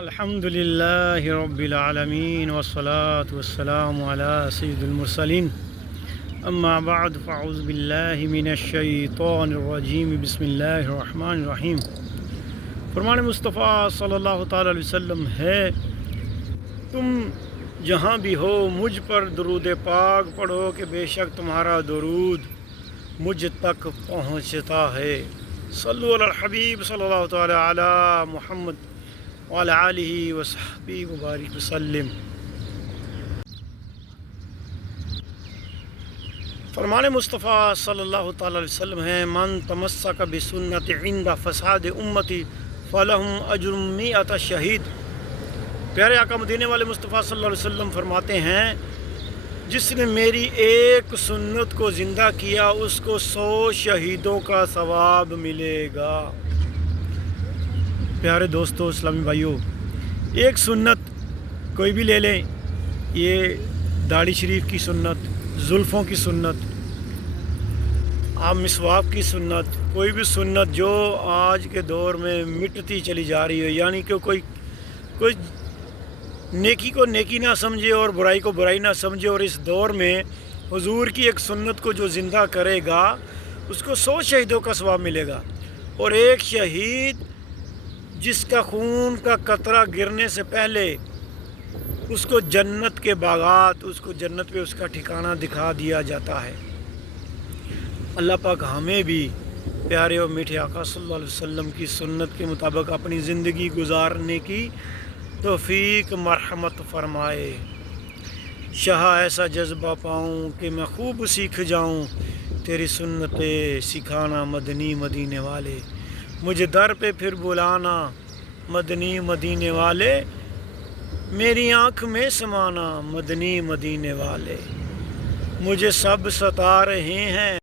الحمدللہ رب العالمین والصلاة والسلام علی سید المرسلین اما بعد فاعوذ باللہ من الشیطان الرجیم بسم اللہ الرحمن الرحیم۔ فرمان مصطفیٰ صلی اللہ تعالی علیہ وسلم ہے، تم جہاں بھی ہو مجھ پر درود پاک پڑھو کہ بے شک تمہارا درود مجھ تک پہنچتا ہے۔ صلو علی الحبیب صلی اللہ تعالی علی محمد وعلی آلہ وصحبہ وبارک وسلم۔ فرمان مصطفیٰ صلی اللہ تعالی علیہ وسلم ہے، من تمسک بسنت عند فساد امتی فلہم اجر مئۃ شہید۔ پیارے آقا مدینے والے مصطفیٰ صلی اللہ علیہ وسلم فرماتے ہیں، جس نے میری ایک سنت کو زندہ کیا اس کو 100 شہیدوں کا ثواب ملے گا۔ پیارے دوستو، اسلامی بھائیوں، ایک سنت کوئی بھی لے لیں، یہ داڑھی شریف کی سنت، زلفوں کی سنت، آپ مسواک کی سنت، کوئی بھی سنت جو آج کے دور میں مٹتی چلی جا رہی ہے، یعنی کہ کوئی نیکی کو نیکی نہ سمجھے اور برائی کو برائی نہ سمجھے، اور اس دور میں حضور کی ایک سنت کو جو زندہ کرے گا اس کو 100 شہیدوں کا ثواب ملے گا۔ اور ایک شہید جس کا خون کا قطرہ گرنے سے پہلے اس کو جنت کے باغات، اس کو جنت پہ اس کا ٹھکانہ دکھا دیا جاتا ہے۔ اللہ پاک ہمیں بھی پیارے اور میٹھے آقا صلی اللہ علیہ وسلم کی سنت کے مطابق اپنی زندگی گزارنے کی توفیق مرحمت فرمائے۔ شاہ ایسا جذبہ پاؤں کہ میں خوب سیکھ جاؤں، تیری سنتیں سکھانا مدنی مدینے والے، مجھے در پہ پھر بلانا مدنی مدینے والے، میری آنکھ میں سمانا مدنی مدینے والے، مجھے سب ستا رہے ہیں